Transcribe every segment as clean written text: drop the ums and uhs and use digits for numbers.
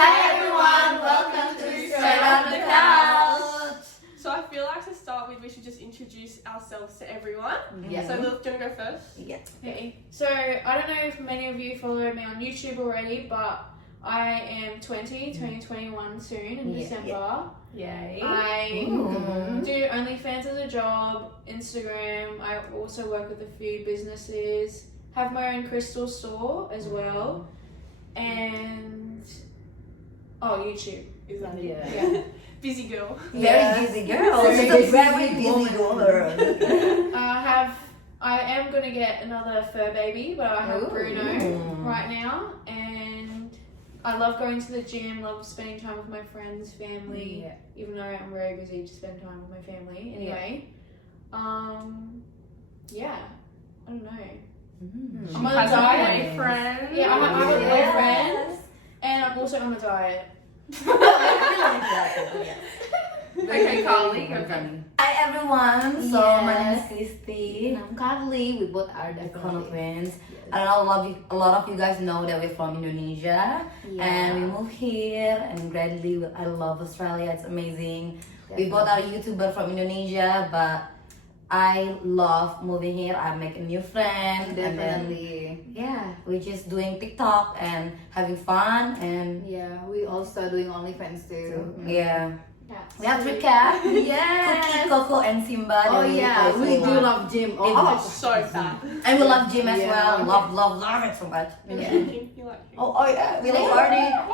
Hi everyone, welcome to Straight on the Couch. So I feel like to start with, we should just introduce ourselves to everyone. Yeah. So Lil, do you want to go first? Yeah. Okay, so I don't know if many of you follow me on YouTube already, but I am turning 21 soon in December. Yay. I do OnlyFans as a job, Instagram. I also work with a few businesses, have my own crystal store as well, and YouTube. Is that it? Yeah. Busy girl. Very busy girl. She's a very busy girl. I am gonna get another fur baby, but I have Bruno right now, and I love going to the gym, love spending time with my friends, family, even though I'm very busy to spend time with my family. Anyway, I don't know. I'm on a diet. Boyfriend. Yeah, I have a boyfriend, and I'm also on a diet. Okay, Carly, go first. Hi everyone. So my name is Christy. And I'm Carly. We both are We're definitely twins. I know a lot of you guys know that we're from Indonesia, and we moved here. And gradually, I love Australia. It's amazing. We both are YouTuber from Indonesia, but I love moving here. I make a new friend, Definitely. and then we're just doing TikTok and having fun, and We also doing OnlyFans too. we have 3 cats. Yes. Cookie, Coco, and Simba. Oh that yeah, post we a do lot. love gym. So fat. And we love gym as Yeah. well. Love it so much. You like him? Oh yeah, we like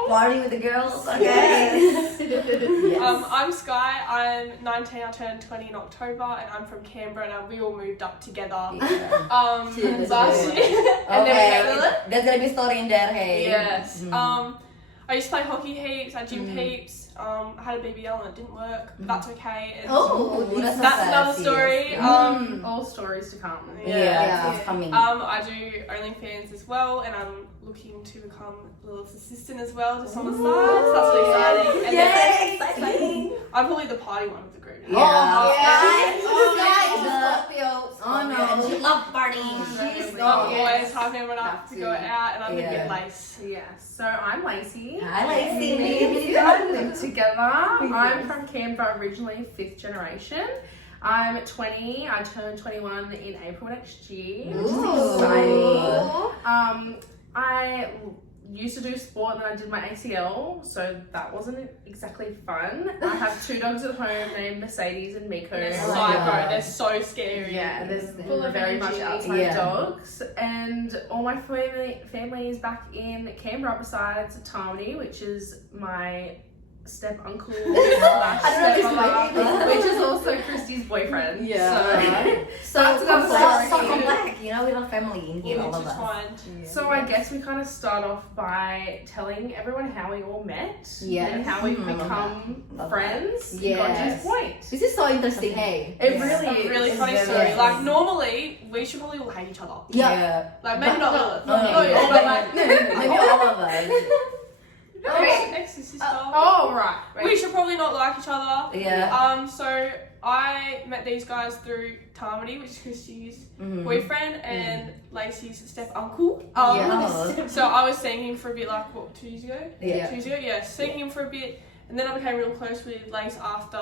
party with the girls. Okay. Yes. I'm Sky. I'm 19. I turned 20 in October, and I'm from Canberra. And we all moved up together. Last year. And then we met Lilith. There's gonna be a story in there. Hey. Yes. I used to play hockey heaps. I gym heaps. I had a BBL and it didn't work. But that's okay. It's, That's another story. All stories to come. Yeah, it's coming. I do OnlyFans as well, and I'm looking to become Lilith's assistant as well, just on the side. So that's really exciting. And then exciting. I'm probably the party one of the group. Oh no, she loves partying. I'm always hyping everyone up to go out, and I'm a bit lace. Yes. So I'm Lacey. Hi, Lacey. We live together. I'm from Canberra originally, 5th generation. I'm 20. I turn 21 in April next year, which is exciting. I used to do sport, and then I did my ACL, so that wasn't exactly fun. I have 2 dogs at home named Mercedes and Miko. They're psycho. They're so scary. Yeah, they're Full of very much energy. outside dogs. And all my family is back in Canberra besides Tammany, which is my step uncle slash stepmother, which is also Christy's boyfriend. So complex, you know, we love family in here, all of us. So I guess we kind of start off by telling everyone how we all met and how we've become friends. Yes. Got point. This is so interesting, hey. It really A is. really funny very story. funny. Like normally, we should probably all hate each other. Yeah. Like maybe not Lilith. No, but like maybe all of us. ex and sister. Oh, right. We should probably not like each other. Yeah. So I met these guys through Tammany, which is Christy's boyfriend, and Lacey's step uncle. So I was seeing him for a bit, like 2 years ago. Yeah. 2 years ago, yeah. Seeing him for a bit, and then I became real close with Lace after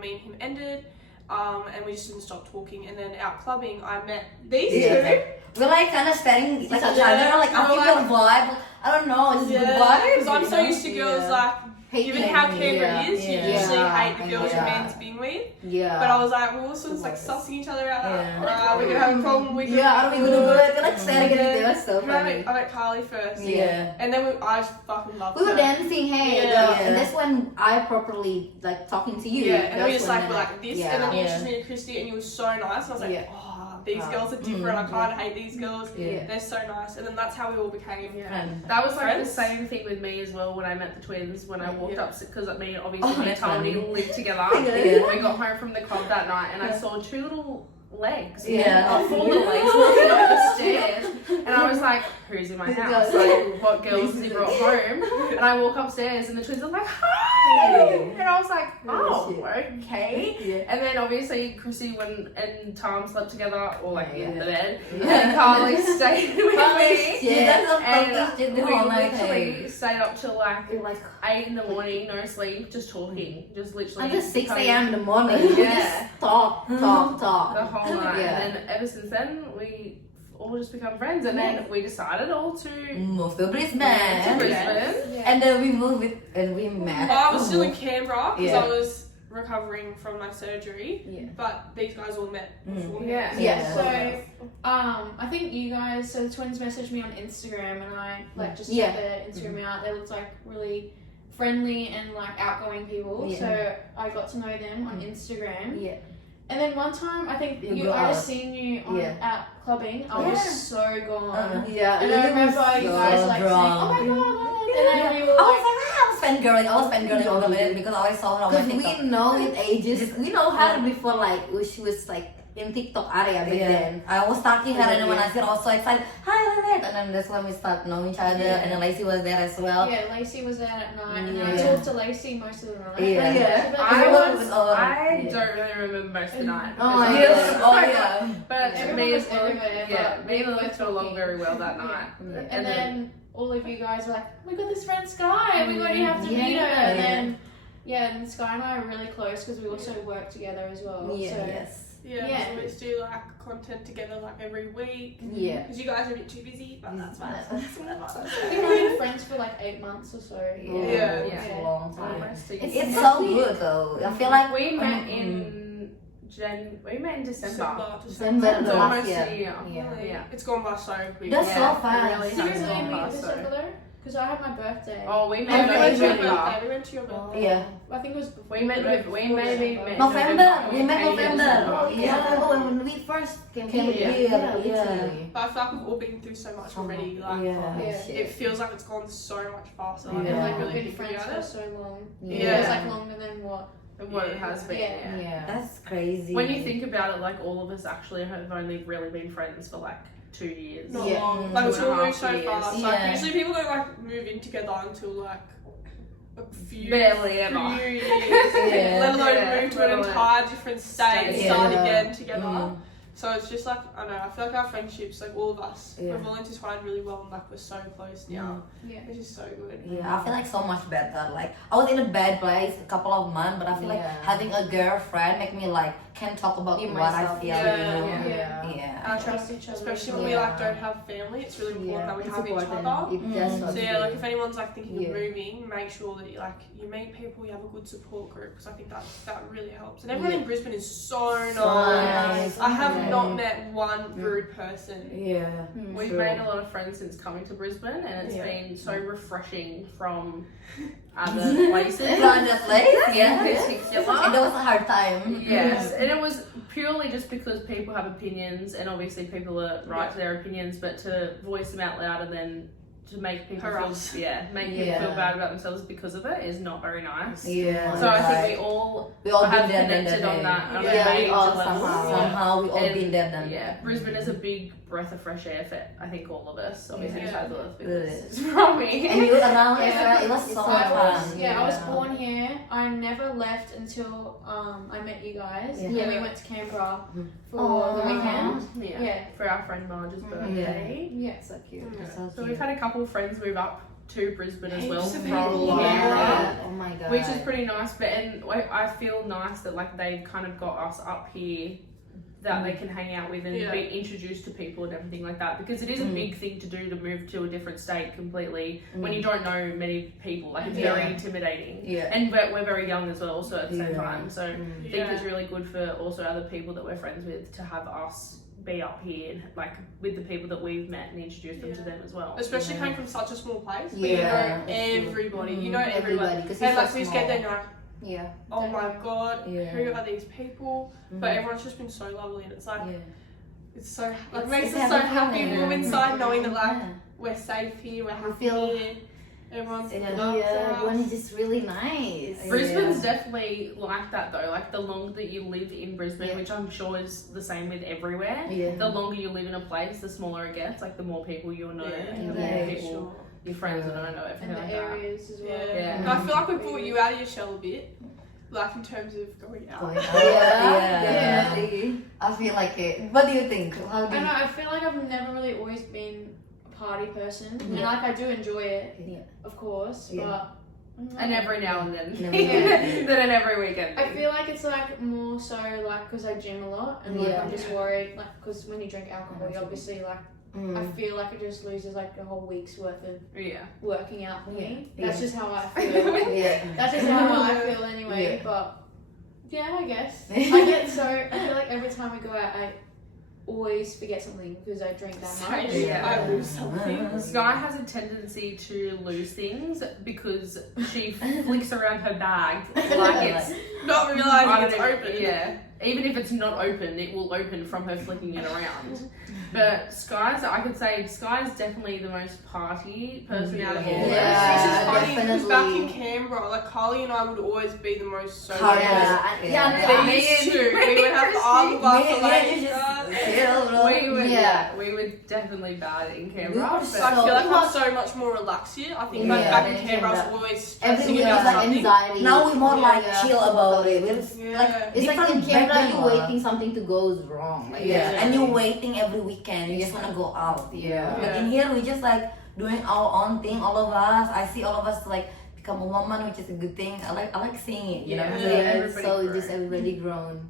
me and him ended. And we just didn't stop talking. And then out clubbing, I met these two. We're like kind of staring like each other, like I feel the vibe. I don't know, it's good vibe. Because I'm so used to girls like, given how Canberra is, you usually hate the girls your man's been with. But I was like, we were sort of like sussing each other out. Like, we're gonna have a problem. We're gonna I don't even know it. We're like staring at each other. So funny. I met Carly first. Yeah. And then I just fucking loved We were her. dancing, hey, Yeah. and that's when I properly like talking to you. Yeah, and we That's just when like were I- like this, yeah. and then you introduced me to Christy, and you were so nice. And I was like, these girls are different. I kind of hate these girls. They're so nice, and then that's how we all became. That was like Friends? the same thing with me as well when I met the twins. When I walked up, because me and Oh, obviously that's Tammany funny. lived together. Yeah. We got home from the club that night, and I saw 2 little legs. Yeah. 4 little legs walking up the stairs, and I was like, "Who's in my house? Like, what girls has he brought home?" And I walk upstairs, and the twins are like, "Hi." And I was like, oh, okay. Yeah. And then obviously Chrissy and Tom slept together, or like in the Yeah. bed. And Carly stayed with me. Yeah, that's And a shit we the whole night. literally stayed up till like Like 8 in the morning, no sleep, just talking, just literally. Until 6 becoming- a.m. in the morning. Yeah. Just talk. the whole night. Yeah. And then ever since then, we all just become friends. And then we decided all to move to Brisbane. Brisbane. And then we moved with, and we met. I was still in Canberra because Yeah. I was recovering from my surgery. Yeah. But these guys all met before. Yeah. Yeah. So, I think you guys, so the twins messaged me on Instagram and I like just Yeah. checked their Instagram out. They looked like really friendly and like outgoing people. Yeah. So I got to know them on Instagram. Yeah. And then one time, I think You go I out. just seen you on Yeah. out clubbing. I was so gone. Yeah. And I remember you guys like saying, "Oh my drunk. god!" And then you were I was like, like, I was fangirling over it because I always saw her on my Because TikTok. we know it ages. We know her before, like, when she was like in TikTok area back then. I was stalking her, and then when Yeah. I see her, I was so excited. Hi, Lynette! And then that's when we start knowing each other, Yeah. and then Lacey was there as well. yeah, Lacey was there at night, and I Yeah. talked to Lacey most of the night. Yeah. Yeah. I Yeah. don't really remember most of the night. Oh my because God. Oh yeah. But Everyone me was and Lily, everywhere, yeah, but me and we Lily were got along talking. very well that Yeah. night. And then all of you guys were like, we got this friend Sky, we got you have to meet her. Yeah. And then, and Sky and I are really close because we also work together as well. Yeah. So, Yes. Yeah, Yeah. so we just do like content together like every week. Yeah. Because you guys are a bit too busy, but that's fine. That's whatever. I think we've been friends for like 8 months or so. Yeah. It's a long time. Almost a It's year. so good though. I feel like We met in we met in December. December It's last almost year. a year. Yeah. Really? Yeah. It's gone by so quick. That's Yeah, so it fast. really Did you has really gone meet in past, so. December though? Because I had my birthday. Oh, we We met Okay. went to your in November. birthday. We went to your birthday. Yeah. I think it was before. We met November. November. We met Yeah. November. Yeah. Yeah. When we first came Came here. here. Yeah. Yeah. Literally. But I feel like we've all been through so much already. Like, Yeah. Yeah. it feels like it's gone so much faster. Like, And I'm Yeah. like really we've been thinking friends about for it. so long. Yeah. It feels like longer than what? What it has been. Yeah. Yeah. Yeah. That's crazy. When you think about it, like all of us actually have only really been friends for like 2 years. Not Yeah. long. Like, it's 2.5 all moved so years. fast. Yeah. Like, usually people don't like move in together until like a few Barely ever. few years. Yeah. Let alone Yeah. move to an Let alone- entire different state and Yeah. start again together. Mm. So it's just like, I don't know, I feel like our friendships, like all of us, Yeah. we've all intertwined really well and like we're so close now. Yeah. Which is so good. Yeah, I feel like so much better. Like I was in a bad place a couple of months, but I feel like Yeah. having a girlfriend make me like can talk about Be what I myself. feel. Yeah. You know? Yeah. Yeah. Our Trust each other. Especially when we Yeah. like don't have family, it's really important that we It's have each important. other. It does Mm. not So yeah, be- like if anyone's like thinking Yeah. of moving, make sure that you meet people, you have a good support group because I think that really helps. And everyone in Brisbane is so nice. nice. I have Yeah. not met one rude person. Yeah. We've True. made a lot of friends since coming to Brisbane, and it's Yeah. been so refreshing from other places. From the place, yeah. In And particular. that was a hard time. Yes, and it was purely just because people have opinions, and obviously people are right to their opinions, but to voice them out loud and then to make people Harass. feel people Yeah. feel bad about themselves because of it is not very nice. Yeah. So I think right. we all have been there then connected on that. on a Yeah, we major all level. somehow we all And- been there then. Yeah, Brisbane is a big breath of fresh air for I think all of us. Obviously, Yeah. besides us Really. because it's from me. And you around Yeah. as well. It was so I was, fun. yeah, I was born here. I never left until I met you guys. Yeah. Then we went to Canberra Mhm. for Aw. the weekend. Yeah. Yeah. For our friend Marge's Mhm. birthday. Yeah. So cute. Yeah. So So we've cute. had a couple of friends move up to Brisbane as well Heaps of from people. Canberra, Oh my god. which is pretty nice. But and I feel nice that like they've kind of got us up here that they can hang out with and Yeah. be introduced to people and everything like that, because it is a big thing to do to move to a different state completely when you don't know many people. Like it's very intimidating. Yeah. And we're very young as well, also at the same Yeah. time. So I think Yeah. it's really good for also other people that we're friends with to have us be up here, like with the people that we've met and introduce them to them as well. Especially Yeah. coming from such a small place. Yeah, You know that's true. everybody. You Mm. know everyone. Everybody, 'cause And it's like so we just small. get there and you're like, Yeah. oh my god, Yeah. who are these people? But Mhm. everyone's just been so lovely and it's like Yeah. it's so like It's- makes it's us so having happy fun. from inside knowing that like Yeah. we're safe here, we're happy feel- here. Everyone's Yeah. loves Everyone us. is just really nice. Yeah. Brisbane's definitely like that though. Like the longer that you live in Brisbane, Yeah. which I'm sure is the same with everywhere, Yeah. the longer you live in a place, the smaller it gets. Like the more people you'll know, Yeah. and the Yeah. more for people sure. your friends are gonna know everything And like the that. areas as well. Yeah. Yeah. And I feel like we brought you out of your shell a bit, like in terms of going out. Definitely. I feel like it. What do you think? How I do don't you? know, I feel like I've never really always been a party person. And like I do enjoy it, Yeah. of course, Yeah. but I don't know. And every now and then. Never mind. Then and every weekend. I feel like it's like more so like because I gym a lot and like Yeah. I'm just worried like because when you drink alcohol you obviously like I feel like it just loses like a whole week's worth of Yeah. working out for me. Yeah. That's just how I feel. Yeah. That's just how I feel anyway. Yeah. But yeah, I guess I feel like every time I go out I always forget something because I drink that much. Yeah. I lose something. Sky has a tendency to lose things because she flicks around her bag like it's Not I realising don't it's know, open. Yeah. Even if it's not open, it will open from her flicking it around. But I could say Sky's definitely the most party person out of all of us. Yeah. Which is funny because back in definitely. Canberra, like Carly and I would always be the most social. Yeah. These two, we would have all the We would definitely bad in Canberra. were but So I feel like So- I'm so much more relaxed here. I think like Yeah. back in Canberra, I was always stressing Everything about is like something. anxiety. Now we're more like Yeah. chill about it. We're Yeah. like It's like in different Canada, back you're then, waiting something to go wrong. Like, Yeah. And you're waiting every weekend. You just wanna go out. Yeah. But in here, we just like doing our own thing. All of us. I see all of us like become a woman, which is a good thing. I like seeing it. You know. Yeah. So, Everybody so grown. just everybody grown.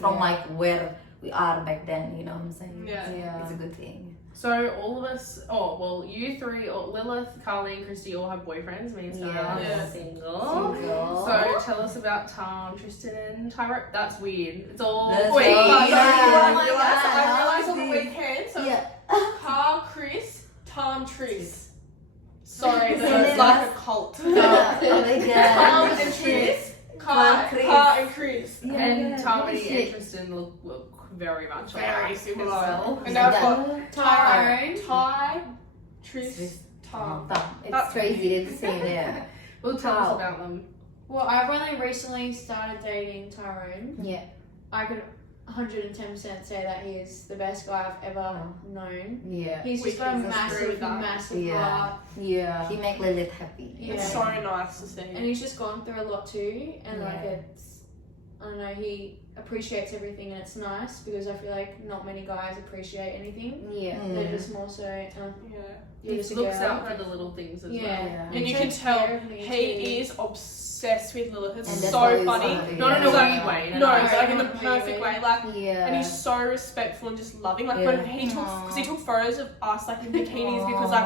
From Yeah. like where we are back then. You know what I'm saying? Yeah. Yeah. It's a good thing. So all of us, you three, Lilith, Carly, and Christy all have boyfriends. Me and Sarah Yeah. are single. Single. So tell us about Tom, Tristan, and Tyra. That's weird. It's all That's Wait, Oh, but yeah. I Oh my realised God. on the weekend, so Yeah. Car, Chris, Tom, Tris. Sorry, So that's then like a cult. Oh my Tom god. and Tris, Car, Chris. Car and Chris. and Tommy shit. and Tristan look very much Very alike. similar. Well. And now I've got Tyrone. Ty, Tris, Tom. It's crazy. They're the same. Yeah. Well, tell us Wow. about them. Well, I've only recently started dating Tyrone. Yeah. I could 110% say that he is the best guy I've ever known. Yeah. He's We just got a can agree massive, with that. massive Yeah. heart. Yeah. He make Lilith happy. Yeah. It's so nice to see. And he's just gone through a lot too. And like Yeah. it's, I don't know, he appreciates everything and it's nice because I feel like not many guys appreciate anything. Yeah. They're just more so, Yeah. you're He just a looks girl. out for the little things as Yeah. Yeah. And you can takes tell care of me he too. is obsessed with Lilith. It's And that's so why he's funny. like- Not in a Yeah. weird way. in a No, nice it's like way. in the Not perfect really. way. Like, Yeah. and he's so respectful and just loving. Like Yeah. when he took, because he took photos of us like in bikinis because like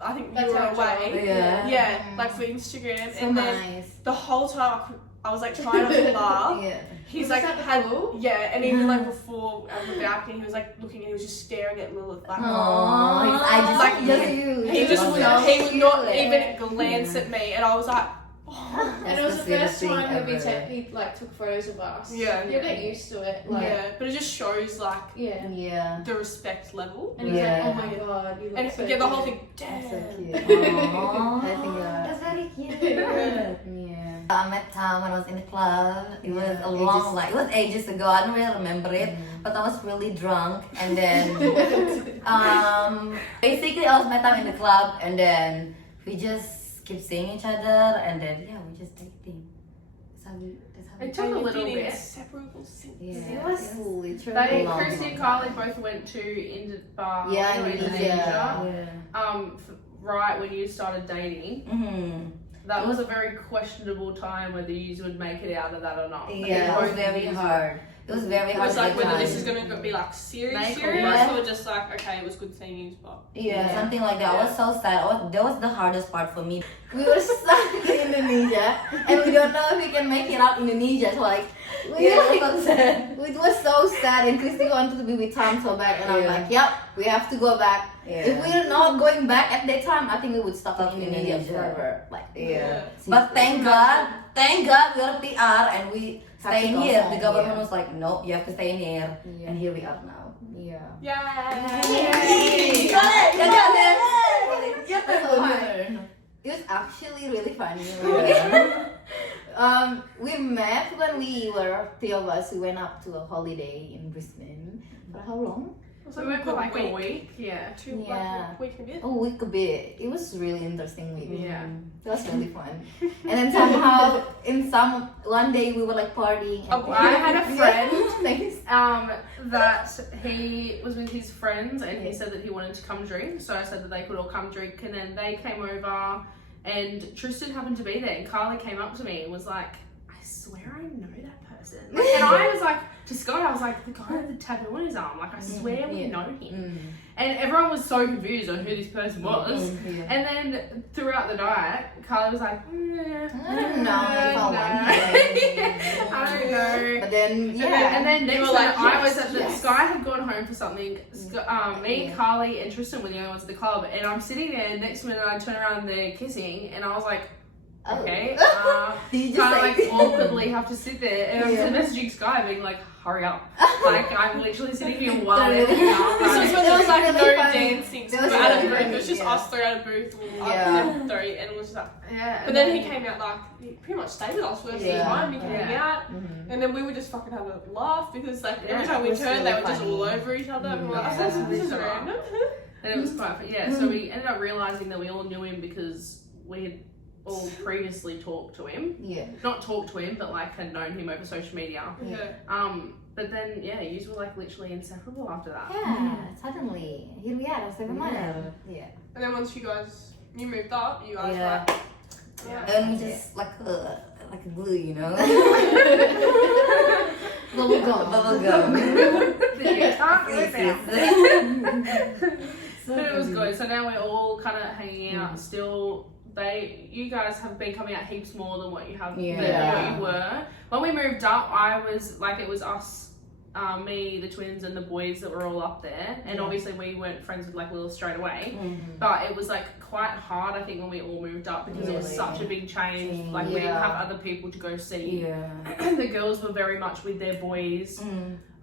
I think That's you were our job. away. Yeah. Yeah, like for Instagram, So and then nice. the whole time I was like trying not to laugh. Yeah. He's Was like that had cool? yeah, and even like before the balcony, he was like looking and he was just staring at Lilith like. Aww, his eyes just Like, just you. He just Love would, that. he would not cute. even glance at me, and I was like, oh. And it was the sweetest first thing time ever. he like took photos of us. Yeah. You'll get used to it. Like, Yeah, but it just shows like yeah. Yeah. the respect level. And he's Yeah. like, oh my god, you look And so yeah, the whole good. thing, damn. So cute. Aww. I think That's very cute. Yeah. I met Tom when I was in the club. It was a Ages. long, like it was ages ago. I don't really remember it, but I was really drunk. And then, basically, I was met Tom in the club, and then we just keep seeing each other, and then yeah, we just dating. That's how we. That's how we. It took a little Been bit. inseparable since. Yeah. It was literally They, long, Christy and Carly both went to Bali Yeah, or Indonesia. Yeah. Right when you started dating. Mm-hmm. That was a very questionable time whether you would make it out of that or not. Yeah, it was very hard. It was very It hard. was at like the whether time. this is gonna be like serious, Make or serious, break. or just like okay, it was good seeing you, but Yeah, something like that. I was so sad. That was the hardest part for me. We were stuck in Indonesia and we don't know if we can make it out Indonesia. So like, we Yeah, like, it was so sad. it was so sad. And Christy wanted to be with Tom so bad, and I'm Yeah. like, yep, we have to go back. Yeah. If we're not going back at that time, I think we would stuck Stuck in in Indonesia Indonesia. forever. Like, Yeah. But thank God we are PR and we stay in go here. home, The government yeah. was like, no, you have to stay in here. Yeah. And here we are now. yeah. yay! So hard. It was actually really funny. We met when we were three of us. We went up to a holiday in Brisbane. For how long? was We went for like a week. Yeah. Like a week and a bit. A week a bit. It was really interesting week. Yeah. It was really fun. And then somehow one day we were like partying. And I had a friend Thanks. that he was with his friends and he said that he wanted to come drink. So I said that they could all come drink, and then they came over and Tristan happened to be there, and Carly came up to me and was like, I swear I know that person. Like, and I was like, to Scott, I was like, the guy with the tattoo on his arm, like I swear we know him. And everyone was so confused on who this person was. And then throughout the night, Carly was like, I don't know if I want I don't know. But then, And then next night, I was at the yes. Sky had gone home for something. Me, Carly, and Tristan were the only ones at the club, and I'm sitting there. Next minute, I turn around and they're kissing, and I was like, okay. Did you just Kind of like like awkwardly have to sit there, and I'm messaging Sky, being like, hurry up! Like I'm literally sitting here while they're This was when there was like no really funny. dancing. So There we was were at a really booth. It funny, was just yeah. us three at a booth. Three, and it was just like. Yeah. But then he came out like he pretty much stayed with us for the rest of the Yeah. time. He came out, and then we were just fucking having a laugh because like every time we was turned, really they were just funny. all over each other. And we're like, this is random. And it was quite fun. Yeah. So we ended up realizing that we all knew him because we had all previously talked to him. Yeah. Not talked to him, but like had known him over social media. Yeah. But then you were like literally inseparable after that. Yeah, suddenly. Here we are, that's every month. Yeah. And then once you moved up, you guys Yeah. like. Yeah. And we just like a glue, you know. Bubble gum. Bubble gum. You can't live out. So But it was crazy. good. So now we're all kind of hanging out still. You guys have been coming out heaps more than what you have than what you were. When we moved up, I was like, it was us, me, the twins, and the boys that were all up there. And obviously we weren't friends with like Lil straight away. But it was like quite hard, I think, when we all moved up because it was such a big change. Like we didn't have other people to go see. Yeah. The girls were very much with their boys.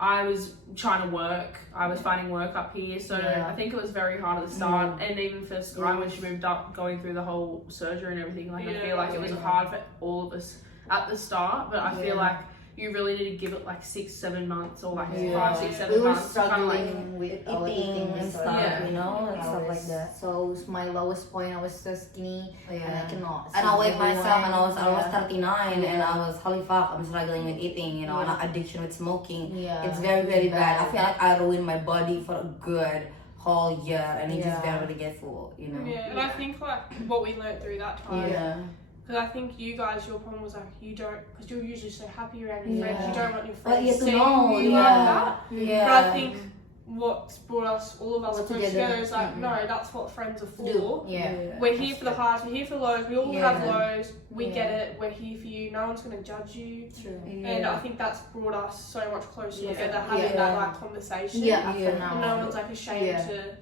I was trying to work. I was finding work up here. So I think it was very hard at the start. And even for Sky, when she moved up, going through the whole surgery and everything, like I feel like it was hard for all of us at the start. But I feel like you really need to give it like 6-7 months or like 5, 6, 7 We were months. Kind of like, struggling with our Eating and stuff, you know, and I stuff like was- that. So my lowest point, I was so skinny, and I cannot. And I weighed see myself, and I was everyone. 39, and I was holy fuck, I'm struggling with eating, you know, and addiction with smoking. Yeah. It's very, very bad. I feel like I ruined my body for a good whole year, and it just barely get full, you know. Yeah, and I think like what we learned through that time. Because I think you guys, your problem was like you don't, because you're usually so happy around your friends, you don't want your But friends you have to seeing know, you like that. Yeah. But I think what's brought us, all of us All close together. together is like, no, that's what friends are for. Yeah. We're here for the highs, we're here for the lows, we all Yeah. have lows, we get it, we're here for you, no one's going to judge you. True. And I think that's brought us so much closer Yeah. together, having that like conversation. Yeah. Yeah. For now. And no one's like ashamed to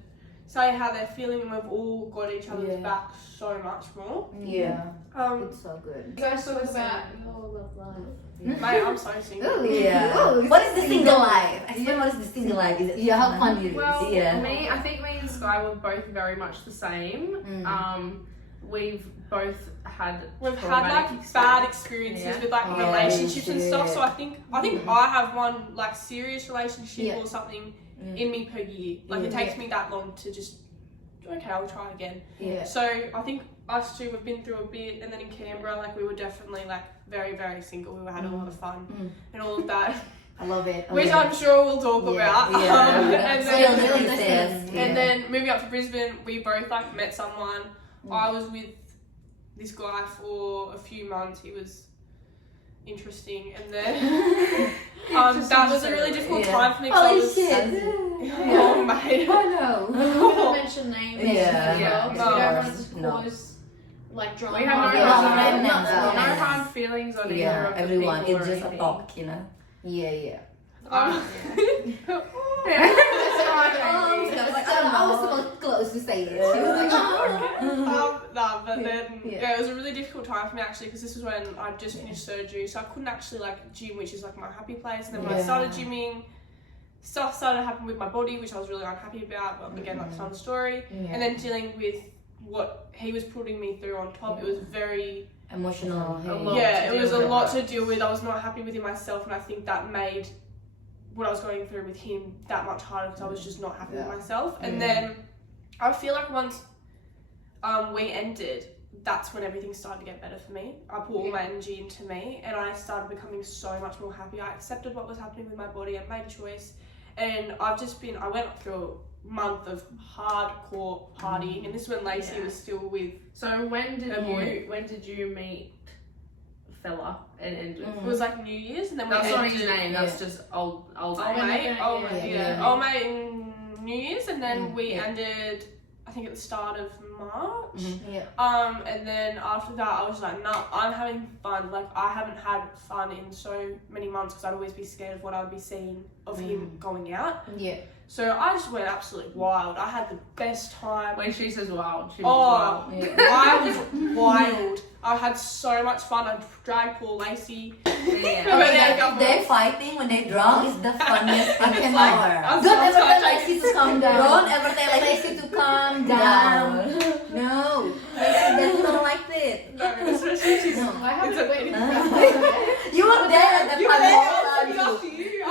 say how they're feeling, and we've all got each other's back so much more. Yeah. It's so good. You guys talk about your love life. Mate, I'm so single. Oh, Yeah. Oh, What is the single life? Explain what is the single life? Is it how fun it is. well, Yeah. I think me and Sky were both very much the same. We've both had We've had traumatic like bad experiences with like Yeah. relationships and stuff. shit. So I think I have one like serious relationship or something in me per year. Like it takes me that long to just okay, I'll try again. Yeah. So I think us two have been through a bit, and then in Canberra, like we were definitely like very, very single. We had a lot of fun and all of that, I love it. which I'm sure we'll talk about. And Still then, doing this. and then moving up to Brisbane, we both like met someone. I was with this guy for a few months. He was interesting, and then that was a really difficult time for me. Holy because shit. Oh mate. Oh We don't mention names Yeah. because No. we don't want to No. cause like drama. We have no hard feelings on either Yeah, of the everyone. people It's or just a anything. talk, you know. Yeah. I was so close to say it. She was like, But then it was a really difficult time for me actually, because this was when I just finished surgery, so I couldn't actually like gym, which is like my happy place. And then when I started gymming, stuff started to happen with my body, which I was really unhappy about. But again, that's another story. And then dealing with what he was putting me through on top, it was very Emotional. A lot yeah, to it was deal a with. lot to deal with. I was not happy within myself, and I think that made what I was going through with him that much harder because I was just not happy with myself. And then I feel like once we ended, that's when everything started to get better for me. I put all my energy into me and I started becoming so much more happy. I accepted what was happening with my body. I made a choice. And I went through a month of hardcore partying. And this is when Lacey was still with So when did you meet fella and end with? It was like New Year's, and then That's we not ended. his name. That's just old Old mate. mate, old mate in New Year's, and then we ended. I think at the start of March. And then after that, I was like, nah, I'm having fun. Like I haven't had fun in so many months because I'd always be scared of what I would be seeing of him going out. Yeah. So I just went absolutely wild. I had the best time. When she says wild, she was wild. I was wild. I had so much fun. I dragged poor Lacey. They're fighting when they drunk is the funniest thing ever. I'm Don't so ever tell tired. Lacey to calm down. Don't ever tell Lacey to calm down. No, Lacey doesn't like it. No, especially she's. No. I haven't It's witnessed You were there at the You were there time. after you. I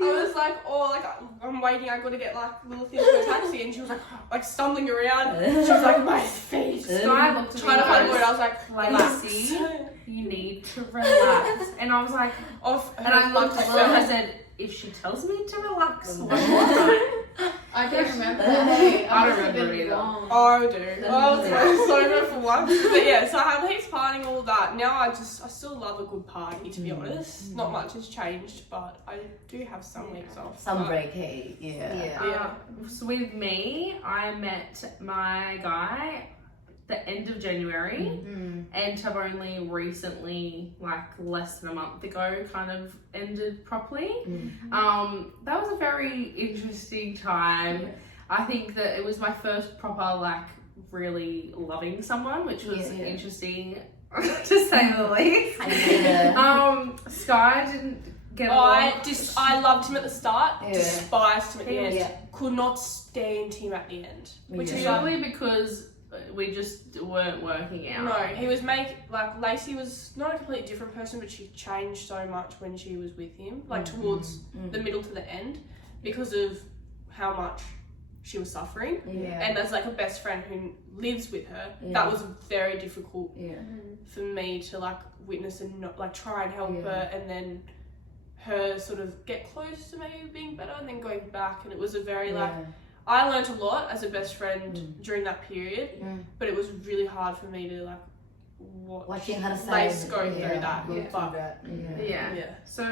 was like, oh, like I'm waiting. I got to get like little things for a taxi, and she was like stumbling around. She was like, my face. Sky looked at Trying to find a word. I was like, Lacey, you need to relax. And I was like, and I looked at her and I said, if she tells me to relax, what I don't remember that. I don't remember either. Oh, I do. Oh, it's so good for once. But yeah, so I had heaps partying, all that. Now I still love a good party, to be honest. Not much has changed, but I do have some weeks off. Some break, hey. Yeah. So with me, I met my guy the end of January and have only recently, like less than a month ago, kind of ended properly. That was a very interesting time. I think that it was my first proper, like, really loving someone, which was interesting to say the least. Sky didn't get along. I loved him at the start, despised him at the end. Yeah. Could not stand him at the end. Which is probably because we just weren't working out. No, he was Lacey was not a completely different person, but she changed so much when she was with him, like towards the middle to the end, because of how much she was suffering. And as like a best friend who lives with her, that was very difficult for me to like witness and not like try and help her, and then her sort of get close to maybe being better and then going back. And it was a very I learned a lot as a best friend during that period, but it was really hard for me to like watching her Lace go through that. So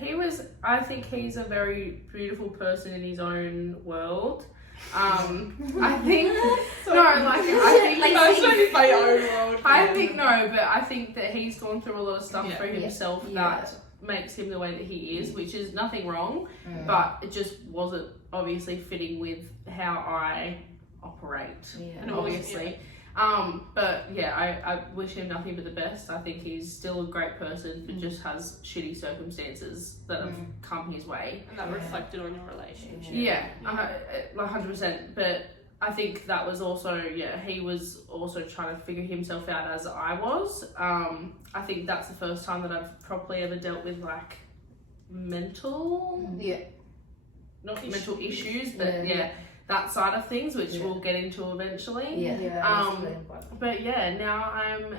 he was, I think he's a very beautiful person in his own world. I think I think that he's gone through a lot of stuff for himself that makes him the way that he is, which is nothing wrong, but it just wasn't obviously fitting with how I operate, obviously. But yeah, I wish him nothing but the best. I think he's still a great person, but just has shitty circumstances that have come his way. And that reflected on your relationship. Yeah, 100%. But I think that was also, he was also trying to figure himself out as I was. I think that's the first time that I've properly ever dealt with like mental issues, but that side of things, which we'll get into eventually. But now I'm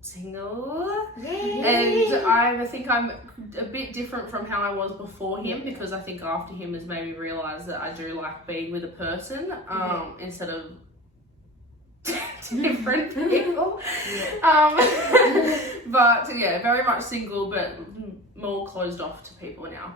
single, and I think I'm a bit different from how I was before him, because I think after him has made me realise that I do like being with a person instead of different people. But very much single, but more closed off to people now.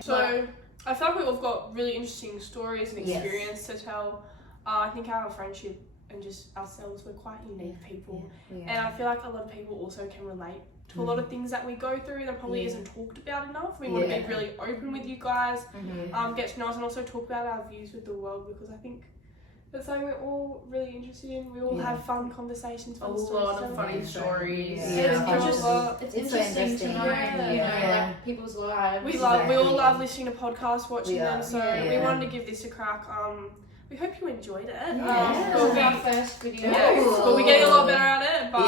So I feel like we've all got really interesting stories and experience to tell. I think our friendship and just ourselves, we're quite unique people. And I feel like a lot of people also can relate to a lot of things that we go through that probably isn't talked about enough. We want to be really open with you guys, get to know us, and also talk about our views with the world, because I think that's something we're all really interested in. We all have fun conversations. A lot of funny stories. It's interesting to know, like, people's lives. We all love listening to podcasts, watching them. So we wanted to give this a crack. We hope you enjoyed it. This is our first video. We'll be getting a lot better at it. But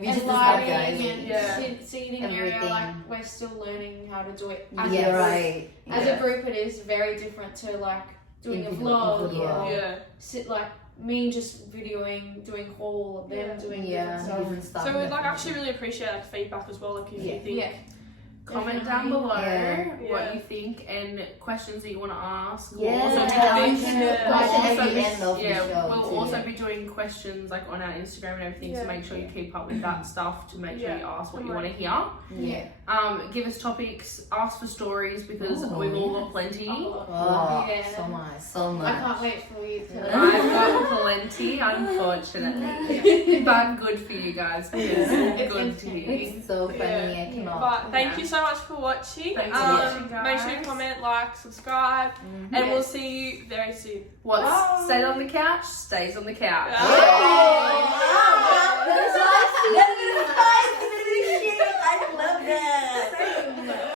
We and just start, guys. lighting and Yeah. seating area. Everything. Like we're still learning how to do it. As Yeah, a group. right. As a group, it is very different to like doing a vlog Yeah. or Yeah. sit like me just videoing, doing haul, them Yeah. doing Yeah, different stuff. different stuff. So we'd like actually really appreciate like feedback as well. Like if you think. Yeah. Comment down Definitely. below Yeah. what Yeah. you think and questions that you want to ask. Yeah, We'll also be we doing, should do Yeah. question we'll at also the be- end of the yeah, show. we'll too. also be doing questions like on our Instagram and everything. So Yeah. make sure you keep up with that stuff to make sure Yeah. you ask what you Right. want to hear. Yeah. Give us topics, ask for stories because Ooh, we've all got plenty. Oh, Yeah. so much, so I much. can't wait for you to. I've got plenty, unfortunately, but good for you guys because It's good to hear. It's so funny. Yeah. I cannot. But thank you so much for watching. Thanks for watching, Make sure you guys. comment, like, subscribe, Mhm. and we'll see you very soon. What's stayed on the couch stays on the couch. Yeah. That's spicy. That's spicy. I love that.